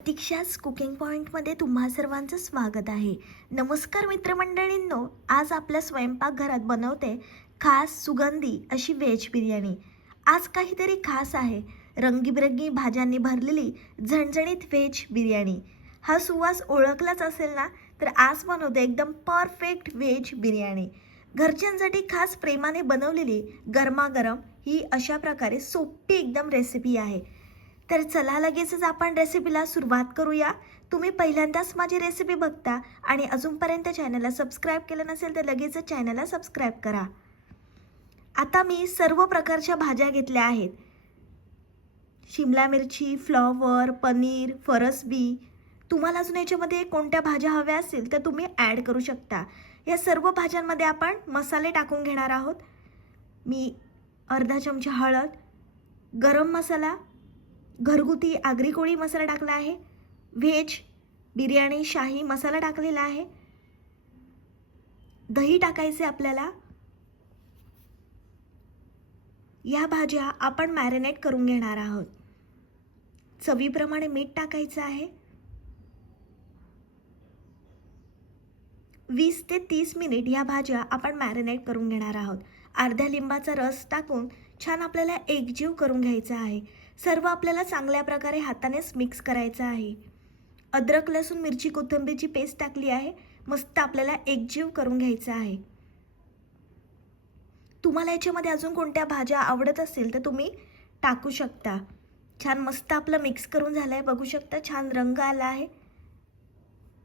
प्रतीक्षाच cooking पॉईंटमध्ये तुम्हा सर्वांचं स्वागत आहे. नमस्कार मित्रमंडळींनो, आज आपल्या स्वयंपाकघरात बनवते खास सुगंधी अशी व्हेज बिर्याणी. आज काहीतरी खास आहे. रंगीबेरंगी भाज्यांनी भरलेली झणझणीत व्हेज बिर्याणी. हा सुवास ओळखलाच असेल ना, तर आज बनवते एकदम परफेक्ट व्हेज बिर्याणी. घरच्यांसाठी खास प्रेमाने बनवलेली गरमागरम ही अशा प्रकारे सोपी एकदम रेसिपी आहे. तर चला लगेचच आपण रेसिपीला सुरुवात करूया. तुम्ही पहिल्यांदाच माझी रेसिपी बघता आणि अजूनपर्यंत चॅनलला सबस्क्राईब केलं नसेल तर लगेचच चॅनलला सबस्क्राईब करा. आता मी सर्व प्रकारच्या भाज्या घेतल्या आहेत. शिमला मिरची, फ्लॉवर, पनीर, फरसबी. तुम्हाला अजून याच्यामध्ये कोणत्या भाज्या हव्या असतील तर तुम्ही ॲड करू शकता. या सर्व भाज्यांमध्ये आपण मसाले टाकून घेणार आहोत. मी अर्धा चमचा हळद, गरम मसाला, घरगुती आगरी कोळी मसाला टाकला आहे, व्हेज बिर्याणी शाही मसाला टाकलेला आहे, दही टाकायचे आपल्याला. या भाज्या आपण मॅरिनेट करून घेणार आहोत. चवीप्रमाणे मीठ टाकायचं आहे. 20 ते 30 मिनिट या भाज्या आपण मॅरिनेट करून घेणार आहोत. अर्ध्या लिंबाचा रस टाकून छान आपल्याला एकजीव करून घ्यायचा आहे. सर्व आपल्याला चांगल्या प्रकारे हातानेच मिक्स करायचं आहे. अद्रक, लसूण, मिरची, कोथिंबीरची पेस्ट टाकली आहे. मस्त आपल्याला एकजीव करून घ्यायचं आहे. तुम्हाला याच्यामध्ये अजून कोणत्या भाज्या आवडत असेल तर तुम्ही टाकू शकता. छान मस्त आपलं मिक्स करून झालं आहे. बघू शकता छान रंग आला आहे.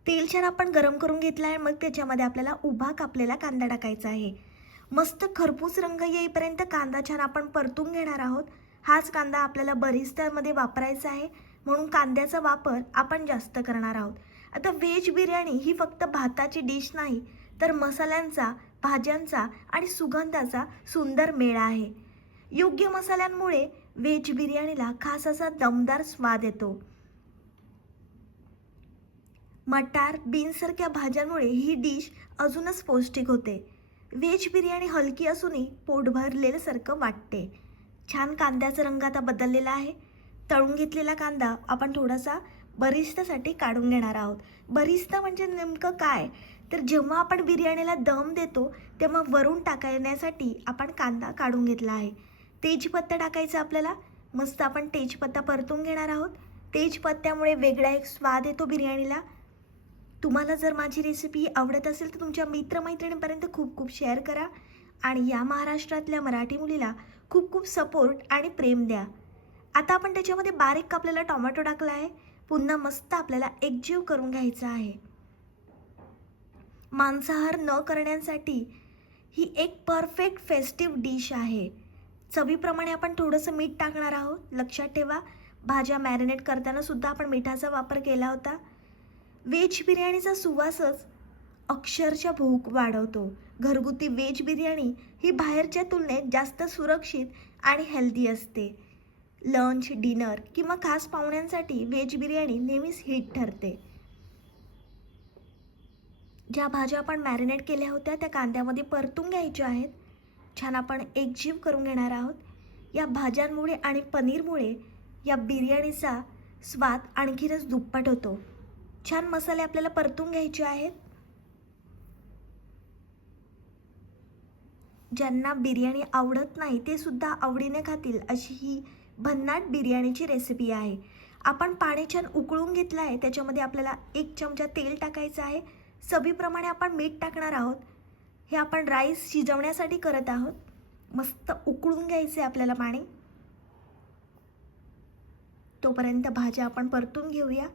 तेल छान आपण गरम करून घेतलं आहे. मग त्याच्यामध्ये आपल्याला उभा कापलेला कांदा टाकायचा आहे. मस्त खरपूस रंग येईपर्यंत कांदा छान आपण परतून घेणार आहोत. हाच कांदा आपल्याला बरिस्तामध्ये वापरायचा आहे, म्हणून कांद्याचा वापर आपण जास्त करणार आहोत. आता व्हेज बिर्याणी ही फक्त भाताची डिश नाही, तर मसाल्यांचा, भाज्यांचा आणि सुगंधाचा सुंदर मेळ आहे. योग्य मसाल्यांमुळे व्हेज बिर्याणीला खास असा दमदार स्वाद येतो. मटार, बीन्ससारख्या भाज्यांमुळे ही डिश अजूनच पौष्टिक होते. व्हेज बिर्याणी हलकी असूनही पोट भरलेल्यासारखं वाटते. छान कांद्याचा रंग आता बदललेला आहे. तळून घेतलेला कांदा आपण थोडासा बरिस्तासाठी काढून घेणार आहोत. बरिस्ता म्हणजे नेमकं काय, तर जेव्हा आपण बिर्याणीला दम देतो तेव्हा वरून टाकण्यासाठी आपण कांदा काढून घेतला आहे. तेजपत्ता टाकायचा आपल्याला. मस्त आपण तेजपत्ता परतून घेणार आहोत. तेजपत्त्यामुळे वेगळा एक स्वाद येतो बिर्याणीला. तुम्हाला जर माझी रेसिपी आवडत असेल तर तुमच्या मित्रमैत्रिणींपर्यंत खूप खूप शेअर करा आणि या महाराष्ट्रातल्या मराठी मुलीला खूप खूप सपोर्ट आणि प्रेम द्या. आता आपण त्याच्यामध्ये बारीक कापलेला टोमॅटो टाकला आहे. पुन्हा मस्त आपल्याला एकजीव करून घ्यायचा आहे. मांसाहार न करण्यासाठी ही एक परफेक्ट फेस्टिव्ह डिश आहे. चवीप्रमाणे आपण थोडंसं मीठ टाकणार आहोत. लक्षात ठेवा, भाज्या मॅरिनेट करताना सुद्धा आपण मिठाचा वापर केला होता. व्हेज बिर्याणीचा सुवासच अक्षरशः भूक वाढवतो. घरगुती व्हेज बिर्याणी ही बाहेरच्या तुलनेत जास्त सुरक्षित आणि हेल्दी असते. लंच, डिनर किंवा खास पाहुण्यांसाठी व्हेज बिर्याणी नेहमीच हिट ठरते. ज्या भाज्या आपण मॅरिनेट केल्या होत्या त्या कांद्यामध्ये परतून घ्यायच्या आहेत. छान आपण एकजीव करून घेणार आहोत. या भाज्यांमुळे आणि पनीरमुळे या बिर्याणीचा स्वाद आणखीनच दुप्पट होतो. छान मसाले आपल्याला परतून घ्यायचे आहेत. ज्यांना बिर्याणी आवडत नाही ते सुद्धा आवडीने खातील अशी ही भन्नाट बिर्याणीची रेसिपी आहे. आपण पाणी छान उकळून घेतलं आहे. त्याच्यामध्ये आपल्याला 1 चमचा तेल टाकायचं आहे. चवीप्रमाणे आपण मीठ टाकणार आहोत. हे आपण राईस शिजवण्यासाठी करत आहोत. मस्त उकळून घ्यायचे आपल्याला पाणी. तोपर्यंत भाज्या आपण परतून घेऊया.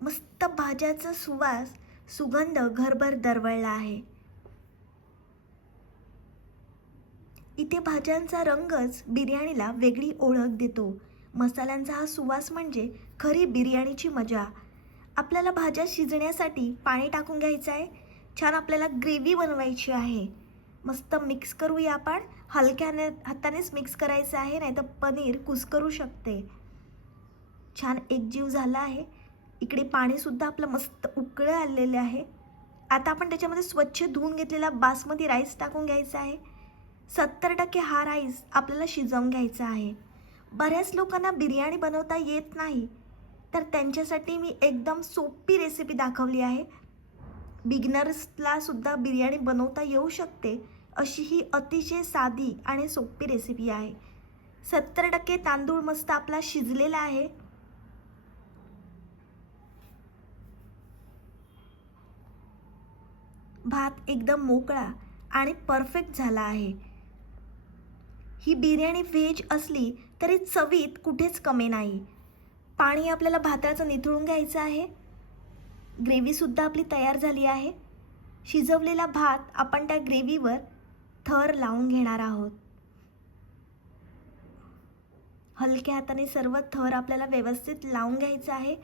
मस्त भाज्याचा सुवास, सुगंध घरभर दरवळला आहे. इथे भाज्यांचा रंगच बिर्याणीला वेगळी ओळख देतो. मसाल्यांचा हा सुवास म्हणजे खरी बिर्याणीची मजा. आपल्याला भाज्या शिजण्यासाठी पाणी टाकून घ्यायचं आहे. छान आपल्याला ग्रेव्ही बनवायची आहे. मस्त मिक्स करूया आपण. हलक्याने हातानेच मिक्स करायचं आहे, नाही तर पनीर कुस्करू शकते. छान एकजीव झाला आहे. इकडे पाणीसुद्धा आपलं मस्त उकळं आलेलं आहे. आता आपण त्याच्यामध्ये स्वच्छ धुवून घेतलेला बासमती राईस टाकून घ्यायचा आहे. 70% हा राईस आपल्याला शिजवून घ्यायचा आहे. बऱ्याच लोकांना बिर्याणी बनवता येत नाही, तर त्यांच्यासाठी मी एकदम सोपी रेसिपी दाखवली आहे. बिगिनर्सला सुद्धा बिर्याणी बनवता येऊ शकते अशी ही अतिशय साधी आणि सोपी रेसिपी आहे. 70% तांदूळ मस्त आपला शिजलेला आहे. भात एकदम मोकळा आणि परफेक्ट झाला आहे. ही बिर्याणी व्हेज असली तरी चवीत कुठेच कमी नाही. पाणी आपल्याला भाताचं निथळून घ्यायचं आहे. ग्रेव्हीसुद्धा आपली तयार झाली आहे. शिजवलेला भात आपण त्या ग्रेव्हीवर थर लावून घेणार आहोत. हलक्या हाताने सर्व थर आपल्याला व्यवस्थित लावून घ्यायचं आहे.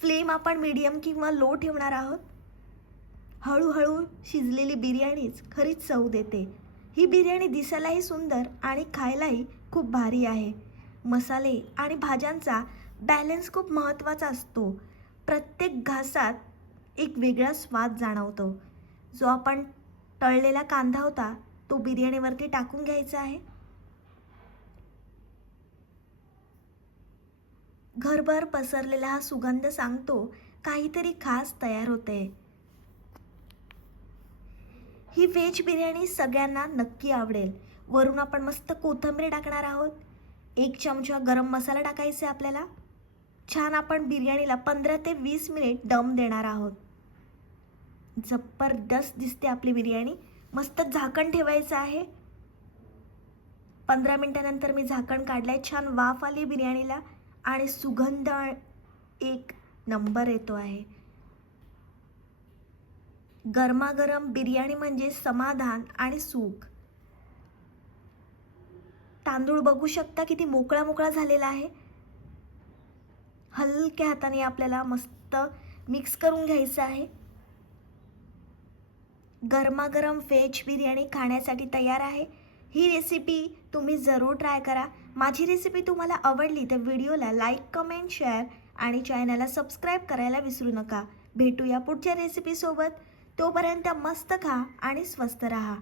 फ्लेम आपण मीडियम किंवा लो ठेवणार आहोत. हळूहळू शिजलेली बिर्याणीच खरी चव देते. ही बिर्याणी दिसायलाही सुंदर आणि खायलाही खूप भारी आहे. मसाले आणि भाज्यांचा बॅलन्स खूप महत्त्वाचा असतो. प्रत्येक घासात एक वेगळा स्वाद जाणवतो. जो आपण तळलेला कांदा होता तो बिर्याणीवरती टाकून घ्यायचा आहे. घरभर पसरलेला हा सुगंध सांगतो काहीतरी खास तयार होते. ही व्हेज बिर्याणी सगळ्यांना नक्की आवडेल. वरून आपण मस्त कोथिंबीर टाकणार आहोत. 1 चमचा गरम मसाला टाकायचा आहे आपल्याला. छान आपण बिर्याणीला 15 ते 20 मिनिट दम देणार आहोत. जबरदस्त दिसते आपली बिर्याणी. मस्त झाकण ठेवायचं आहे. 15 मिनिटानंतर मी झाकण काढलंय. छान वाफ आली बिर्याणीला आणि सुगंध एक नंबर येतो आहे. गरमागरम बिर्याणी म्हणजे समाधान आणि सुख. तांदूळ बघू शकता किती मोकळा मोकळा झालेला आहे. हलक्या हाताने आपल्याला मस्त मिक्स करून घ्यायचं आहे. गरमागरम व्हेज बिर्याणी खाण्यासाठी तयार आहे. ही रेसिपी तुम्ही जरूर ट्राय करा. माझी रेसिपी तुम्हाला आवडली तर व्हिडिओला लाईक, कमेंट, शेअर आणि चॅनलला सबस्क्राईब करायला विसरू नका. भेटूया पुढच्या रेसिपीसोबत. तोपर्यंत मस्त खा आणि स्वस्थ राहा.